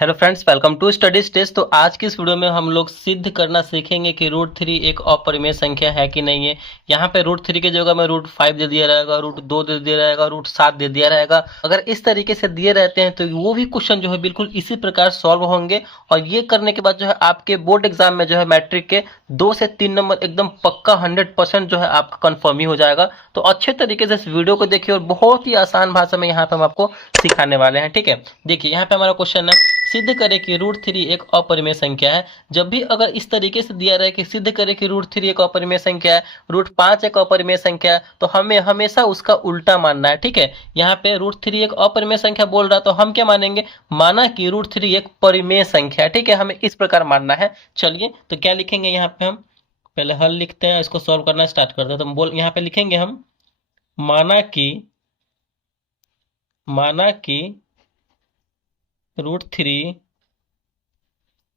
Hello friends, welcome to study stage. तो आज की इस वीडियो में हम लोग सिद्ध करना सीखेंगे कि रूट थ्री एक अपरिमेय संख्या है कि नहीं है। यहाँ पे रूट थ्री की जगह में रूट फाइव दे दिया रहेगा, रूट दो दे दिया रहेगा, रूट सात दे दिया रहेगा। अगर इस तरीके से दिए रहते हैं तो वो भी क्वेश्चन जो है बिल्कुल इसी प्रकार सॉल्व होंगे। और ये करने के बाद जो है आपके बोर्ड एग्जाम में जो है मैट्रिक के 2 से 3 नंबर एकदम पक्का 100% जो है आपका कन्फर्म ही हो जाएगा। तो अच्छे तरीके से इस वीडियो को देखिए और बहुत ही आसान भाषा में यहाँ पे हम आपको सिखाने वाले हैं। ठीक है, देखिए यहाँ पे हमारा क्वेश्चन है, सिद्ध करें कि रूट थ्री एक अपरिमेय संख्या है। जब भी अगर इस तरीके से दिया रहे कि सिद्ध करें कि रूट थ्री एक अपरिमेय संख्या है, रूट पांच एक अपरिमेय संख्या है, तो हमें हमेशा उसका उल्टा मानना है। ठीक है, यहाँ पे रूट थ्री एक अपरिमेय संख्या बोल रहा है तो हम क्या मानेंगे, माना कि रूट थ्री एक परिमेय संख्या है। ठीक है, हमें इस प्रकार मानना है। चलिए तो क्या लिखेंगे यहाँ पे, हम पहले हल लिखते हैं, इसको सॉल्व करना स्टार्ट करते हैं। तो बोल यहाँ पे लिखेंगे हम, माना कि रूट थ्री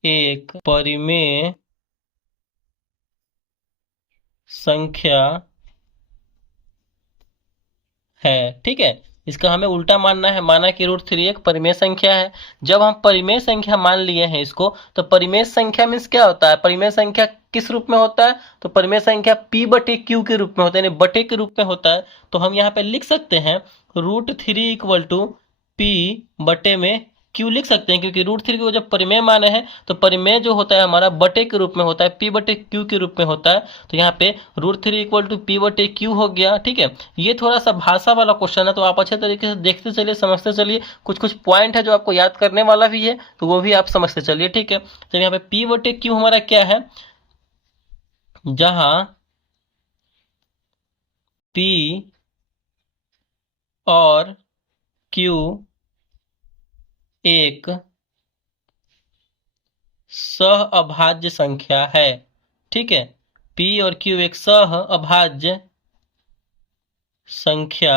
एक परिमेय संख्या है। ठीक है, इसका हमें उल्टा मानना है, माना कि रूट थ्री एक परिमेय संख्या है। जब हम परिमेय संख्या मान लिए हैं इसको, तो परिमेय संख्या मीन्स क्या होता है, परिमेय संख्या किस रूप में होता है, तो परिमेय संख्या p बटे क्यू के रूप में होता है, यानी बटे के रूप में होता है। तो हम यहाँ पे लिख सकते हैं root three equal to P बटे में क्यू लिख सकते हैं, क्योंकि रूट थ्री को जब परिमेय माने हैं तो परिमेय जो होता है हमारा बटे के रूप में होता है, पी बटे क्यू के रूप में होता है। तो यहाँ पे root three equal to P बटे क्यू हो गया। ठीक है, ये थोड़ा सा भाषा वाला क्वेश्चन है, तो आप अच्छे तरीके से देखते चलिए, समझते चलिए। कुछ कुछ पॉइंट है जो आपको याद करने वाला भी है, तो वो भी आप समझते चलिए। ठीक है, तो यहाँ पे पी बटे क्यू हमारा क्या है, जहां पी और क्यू एक सह अभाज्य संख्या है। ठीक है, p और q एक सह अभाज्य संख्या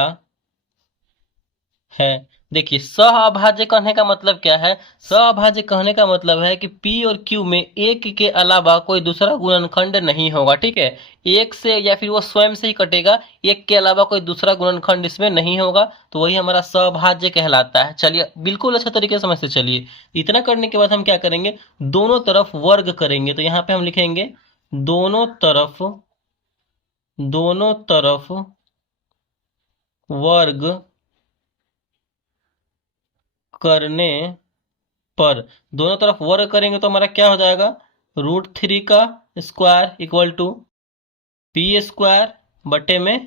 है। देखिए, सह अभाज्य कहने का मतलब क्या है, सह अभाज्य कहने का मतलब है कि p और q में एक के अलावा कोई दूसरा गुणनखंड नहीं होगा। ठीक है, एक से या फिर वो स्वयं से ही कटेगा, एक के अलावा कोई दूसरा गुणनखंड इसमें नहीं होगा, तो वही हमारा सहभाज्य कहलाता है। चलिए बिल्कुल अच्छे तरीके से समझते चलिए। इतना करने के बाद हम क्या करेंगे, दोनों तरफ वर्ग करेंगे। तो यहाँ पे हम लिखेंगे दोनों तरफ वर्ग करने पर, दोनों तरफ वर्ग करेंगे तो हमारा क्या हो जाएगा, रूट थ्री का square equal to P square बटे में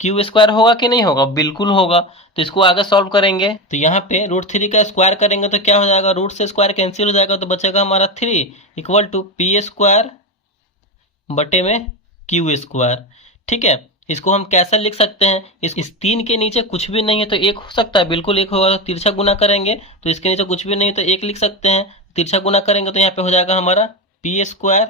क्यू स्क्वायर होगा कि नहीं होगा, बिल्कुल होगा। तो इसको आगे सॉल्व करेंगे, तो यहाँ पे रूट थ्री का स्क्वायर करेंगे तो क्या हो जाएगा, रूट से स्क्वायर कैंसिल हो जाएगा, तो बचेगा हमारा three equal to P square बटे में क्यू स्क्वायर। ठीक है, इसको हम कैसे लिख सकते हैं, इस तीन के नीचे कुछ भी नहीं है तो एक हो सकता है, बिल्कुल एक होगा। तो तिरछा गुना करेंगे तो इसके नीचे कुछ भी नहीं है तो एक लिख सकते हैं। तिरछा गुना करेंगे तो यहाँ पे हो जाएगा हमारा पी स्क्वायर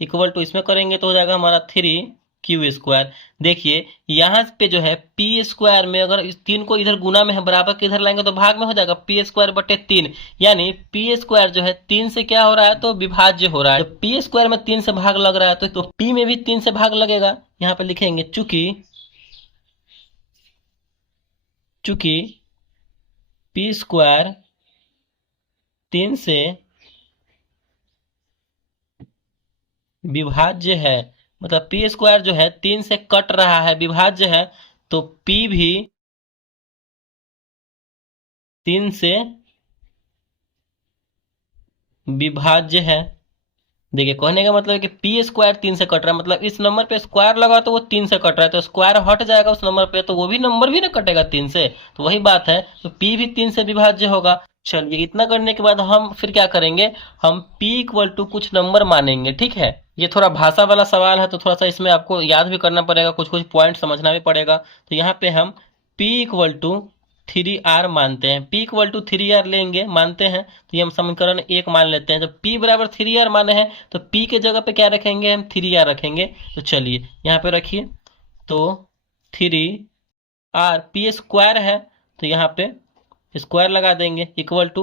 इक्वल टू, इसमें करेंगे तो हो जाएगा हमारा थ्री क्यू स्क्वायर। देखिए यहाँ पे जो है पी स्क्वायर में अगर इस तीन को इधर गुना में है, बराबर के इधर लाएंगे तो भाग में हो जाएगा पी स्क्वायर बटे तीन, यानी पी स्क्वायर जो है तीन से क्या हो रहा है, तो विभाज्य हो रहा है। जब पी स्क्वायर में तीन से भाग लग रहा है तो पी में भी तीन से भाग लगेगा। यहाँ पे लिखेंगे चूंकि पी स्क्वायर तीन से विभाज्य है, मतलब पी स्क्वायर जो है तीन से कट रहा है, विभाज्य है, तो पी भी तीन से विभाज्य है। देखिए कहने का मतलब है कि पी स्क्वायर तीन से कट रहा है, मतलब इस नंबर पे स्क्वायर लगा तो वो तीन से कट रहा है, तो स्क्वायर हट जाएगा उस नंबर पे तो वो भी नंबर भी ना कटेगा तीन से, तो वही बात है, तो पी भी तीन से विभाज्य होगा। चलिए इतना करने के बाद हम फिर क्या करेंगे, हम p इक्वल टू कुछ नंबर मानेंगे। ठीक है, ये थोड़ा भाषा वाला सवाल है तो थोड़ा सा इसमें आपको याद भी करना पड़ेगा, कुछ कुछ पॉइंट समझना भी पड़ेगा। तो यहाँ पे हम p equal to three R मानते हैं, p equal to three R लेंगे, मानते हैं, तो ये हम समीकरण एक मान लेते हैं। जब p बराबर थ्री आर माने हैं तो p के जगह पे क्या रखेंगे, हम थ्री आर रखेंगे। तो चलिए यहाँ पे रखिए, तो थ्री आर पी स्क्वायर है तो यहाँ पे स्क्वायर लगा देंगे equal to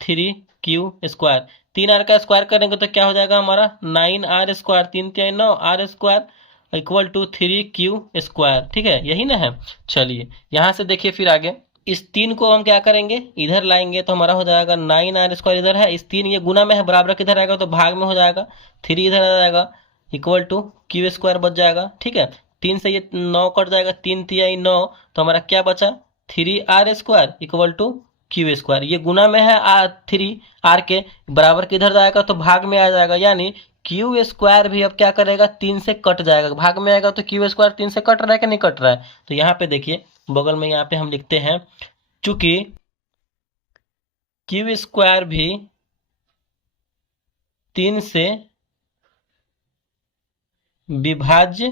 three Q square, तीन आर का स्क्वायर करेंगे तो क्या हो जाएगा हमारा नाइन आर स्क्वायर, तीन तीन नौ R square equal to three Q square. ठीक है, यही ना है। चलिए यहाँ से देखिए फिर आगे, इस 3 को हम क्या करेंगे, इधर लाएंगे तो हमारा हो जाएगा 9r² इधर है, इस 3 ये गुना में है, बराबर किधर आएगा तो भाग में हो जाएगा, 3 इधर आ जाएगा इक्वल टू क्यू² बच जाएगा। ठीक है, 3 से ये 9 कट जाएगा, 3 तिहाई 9, तो हमारा क्या बचा 3r² इक्वल टू क्यू²। ये गुना में है 3r के, बराबर किधर जाएगा तो भाग में आ जाएगा, यानी क्यू² भी अब क्या करेगा 3 से कट जाएगा, भाग में आएगा तो क्यू² 3 से कट रहा है कि नहीं कट रहा है। तो यहाँ पे देखिए बगल में यहाँ पे हम लिखते हैं, चूंकि क्यू² भी 3 से विभाज्य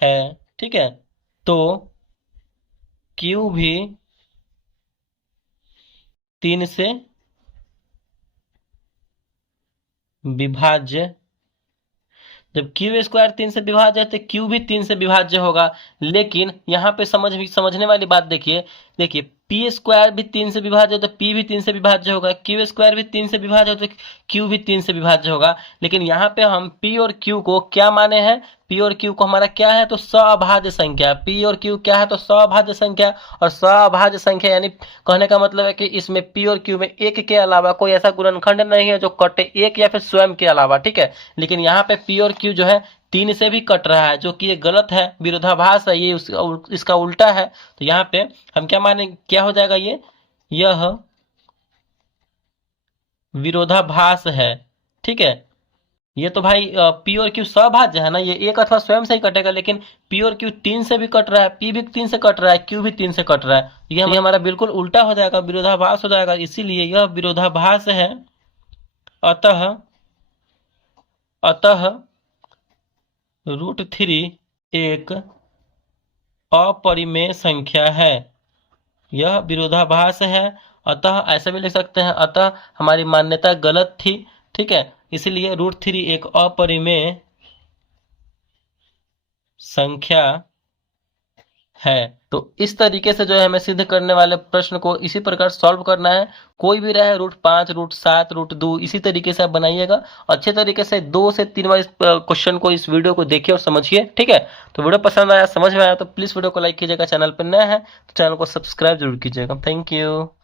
है, ठीक है, तो क्यू भी 3 से विभाज्य, जब क्यू² 3 से विभाज्य है तो क्यू भी 3 से विभाज्य होगा। लेकिन यहाँ पे समझने वाली बात देखिए, p² भी 3 से विभाज्य है तो p भी 3 से विभाज्य होगा, क्यू² भी 3 से विभाज्य है तो q भी 3 से विभाज्य होगा। लेकिन यहाँ पे हम p और q को क्या माने हैं, p और q को हमारा क्या है तो सअभाज्य संख्या, p और q क्या है तो सअभाज्य संख्या, और सअभाज्य संख्या यानी कहने का मतलब है कि इसमें p और q में एक के अलावा कोई ऐसा गुणनखंड नहीं है जो कटे एक या फिर स्वयं के अलावा। ठीक है, लेकिन यहाँ पे p और q जो है 3 से भी कट रहा है, जो कि ये गलत है, विरोधाभास है, ये इसका उल्टा है। तो यहाँ पे हम क्या माने, क्या हो जाएगा, यह विरोधाभास है। ठीक है, ये तो भाई p और q सभाज्य है ना, ये एक अथवा स्वयं से ही कटेगा, लेकिन p और q 3 से भी कट रहा है, p भी 3 से कट रहा है, q भी 3 से कट रहा है, ये हमारा बिल्कुल उल्टा हो जाएगा, विरोधाभास हो जाएगा, इसीलिए यह विरोधाभास है। अतः √3 एक अपरिमेय संख्या है, यह विरोधाभास है। अतः ऐसा भी लिख सकते हैं, अतः हमारी मान्यता गलत थी। ठीक है, इसलिए √3 एक अपरिमेय संख्या है। तो इस तरीके से जो है हमें सिद्ध करने वाले प्रश्न को इसी प्रकार सॉल्व करना है, कोई भी रहे √5, √7, √2, इसी तरीके से आप बनाइएगा। अच्छे तरीके से 2 से 3 बार इस क्वेश्चन को, इस वीडियो को देखिए और समझिए। ठीक है, तो वीडियो पसंद आया, समझ में आया तो प्लीज वीडियो को लाइक कीजिएगा, चैनल पर नया है तो चैनल को सब्सक्राइब जरूर कीजिएगा। Thank you.